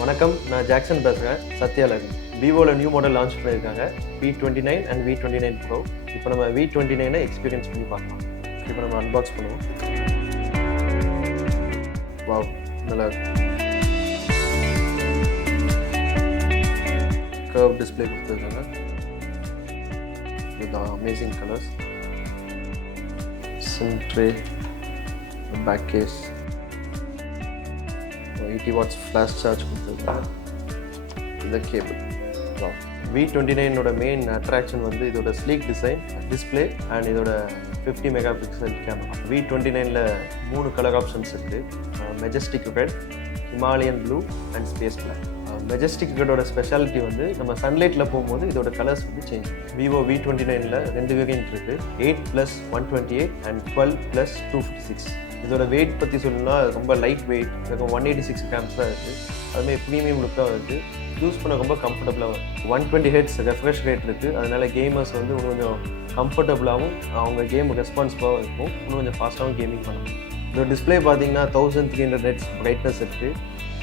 வணக்கம், நான் ஜாக்சன் பேசுகிறேன். சத்யாவில் விவோவில் நியூ மாடல் லான்ச் பண்ணியிருக்காங்க, V29 அண்ட் V29 Pro. இப்போ நம்ம V29 எக்ஸ்பீரியன்ஸ் பண்ணி பார்க்கலாம். இப்போ நம்ம அன்பாக்ஸ் பண்ணுவோம். வாவ், நல்லா இருக்கு. கர்வ் டிஸ்பிளே கொடுத்துருக்காங்க. இதுதான் amazing colours. SIM tray, back case, 80 watts flash charge கொடுத்துருக்காங்க. இந்த கேபிள். V29 மெயின் அட்ராக்ஷன் வந்து இதோட ஸ்லீக் டிசைன், டிஸ்பிளே அண்ட் இதோட 50 mega pixel camera. V29 3 colour options இருக்குது. Majestic red, Himalayan blue and space black. Majestic ரெட்டோட speciality வந்து நம்ம சன்லைட்டில் போகும்போது இதோட கலர்ஸ் வந்து சேஞ்ச். விவோ V29 2 வேரியன்ட் இருக்குது, 8+128 அண்ட் 12+256. இதோட வெயிட் பற்றி சொல்லணும்னா ரொம்ப லைட் வெயிட், 186 கிராம்ஸ் தான் இருக்குது. அதுமாதிரி ப்ரீமியம் லுக்காக இருக்குது. யூஸ் பண்ண ரொம்ப கம்ஃபர்டபுளாக 120 Hz ரெஃப்ரெஷ் ரேட் இருக்குது. அதனால் கேமர்ஸ் வந்து இன்னும் கொஞ்சம் கம்ஃபர்டபுளாகவும் அவங்க கேம் ரெஸ்பான்சிவாகவும் இருக்கும். இன்னும் கொஞ்சம் ஃபாஸ்ட்டாகவும் கேமிங் பண்ண முடியும். இந்த டிஸ்பிளே பார்த்தீங்கன்னா 1300 nits பிரைட்னஸ் இருக்குது.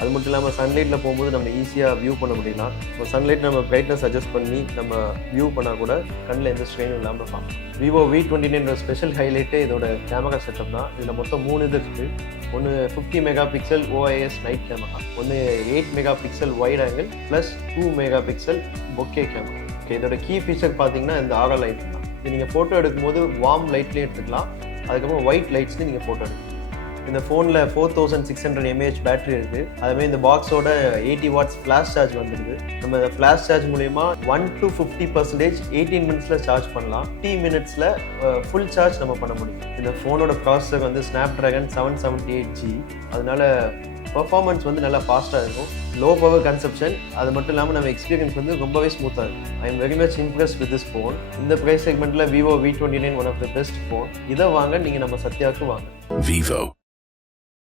அது மட்டும் இல்லாமல் சன்லைட்டில் போகும்போது நம்ம ஈஸியாக வியூ பண்ண முடியலாம். இப்போ சன்லைட் நம்ம பிரைட்னஸ் அட்ஜஸ்ட் பண்ணி நம்ம வியூ பண்ணால் கூட கண்ணில் எந்த ஸ்ட்ரெயினும் இல்லாமல் பார்க்கலாம். விவோ V29 ஸ்பெஷல் ஹைலைட்டே இதோட கேமரா செட்டப் தான். இதில் மொத்தம் 3 இது இருக்குது. ஒன்று 50 mega pixel OIS night camera, ஒன்று 8 mega pixel wide angle plus 2 mega pixel bouquet camera. Okay, இதோட கீ ஃபீச்சர் பார்த்தீங்கன்னா இந்த ஆரா லைட் தான். இது நீங்கள் ஃபோட்டோ எடுக்கும்போது வார்ம் லைட்லேயே எடுத்துக்கலாம். அதுக்கப்புறம் ஒயிட் லைட்ஸ்லேயும் நீங்கள் ஃபோட்டோ எடுக்கலாம். இந்த ஃபோனில் 4600 mAh பேட்டரி இருக்குது. அதுமாதிரி இந்த பாக்ஸோட 80 watts ஃப்ளாஷ் சார்ஜ் வந்துடுது. நம்ம இந்த ஃப்ளாஷ் சார்ஜ் மூலயமா 1 to 50% 18 மினிட்ஸில் சார்ஜ் பண்ணலாம். 10 மினிட்ஸில் ஃபுல் சார்ஜ் நம்ம பண்ண முடியும். இந்த ஃபோனோட ப்ராசஸர் வந்து Snapdragon 778G. அதனால பர்ஃபார்மன்ஸ் வந்து நல்லா ஃபாஸ்ட்டாக இருக்கும். Low power consumption. அது மட்டும் இல்லாமல் நம்ம எக்ஸ்பீரியன்ஸ் வந்து ரொம்பவே ஸ்மூத்தாக இருக்கும். I am very much impressed with this phone. இந்த ப்ரைஸ் செக்மெண்ட்டில் Vivo V29 one of the best phone. இதை வாங்க, நீங்கள் நம்ம சத்யாவுக்கு வாங்க. Vivo.